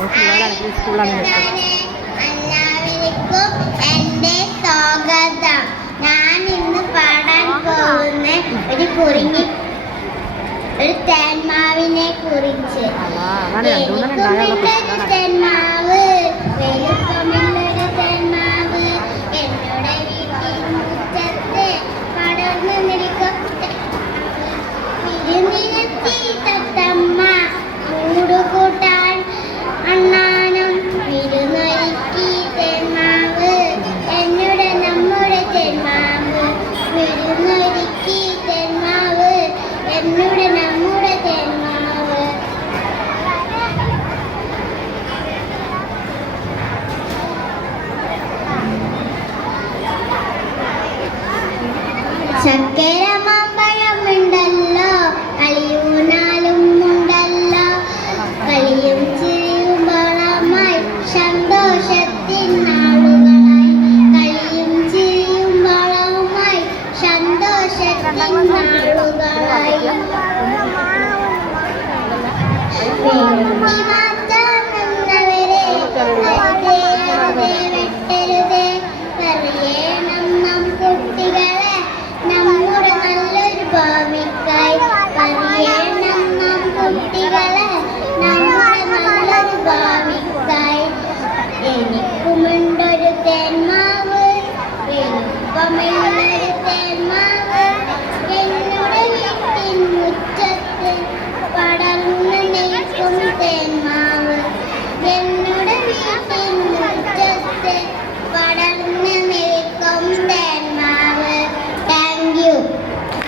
എല്ലാവർക്കും എൻ്റെ സ്വാഗതം. ഞാൻ ഇന്ന് പാടാൻ പോകുന്ന ഒരു തേന്മാവിനെ കുറിച്ച്. എനിക്കുമില്ലൊരു തേന്മാവ്, വലുപ്പമില്ലൊരു തേന്മാവ്, എന്നോട് വീട്ടിൽ മുറ്റത്ത് പടർന്നു നിൽക്കും. തിരുനിരത്തി തത്തമ്മ കൂടുകൂട്ടാൻ അണ്ണാനും വിരുന്നൊരുക്കി തേന്മാവ്, എന്നോട് നമ്മുടെ തേന്മാവ്. വിരുന്നൊരുക്കി തേന്മാവ്, എന്നോട് നമ്മുടെ തേന്മാവ്. ചക്കര മാമ്പഴമുണ്ടല്ലോ, കളിയൂനാലും ഉണ്ടല്ലോ, കളിയും ചിരിയും വളമായി സന്തോഷത്തിൻ നാളുകളായി. കളിയും ചിരിയും വളവുമായി സന്തോഷത്തിൻ നാളുകളായി.